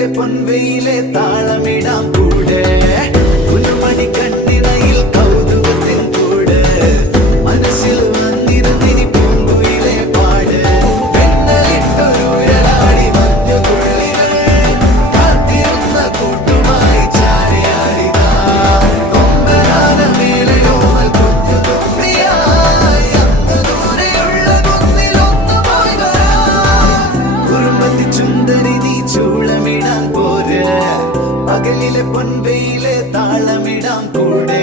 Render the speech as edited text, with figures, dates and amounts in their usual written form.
പകലിലെ പൊൻവെയിലെ താളമിടാം കൂടെ ഒരു മണിക്കണ്ണിണയിൽ കൗതുകത്തിൻ കൂടെ മനസ്സിൽ വന്നിരുന്നിനി പൂങ്കുയിലെ പാട് പെണ്ണലിട്ടൊരു ഉരലാടി മഞ്ഞുതുള്ളികൾ കാത്തിരുന്ന കൂട്ടുമായി ചാരിയാടിതാ കൊമ്പനാന മേലയോമൽ കുഞ്ഞു തുമ്പിയായി അങ്ങ് ദൂരെയുള്ള കുന്നിലൊന്നുമായി വരാം കുറുമ്പത്തി ചുന്ദരി നീ ചൂളമിടാൻ പോരെ പകലിലെ പൊൻവെയിലെ താളമിടാം കൂടെ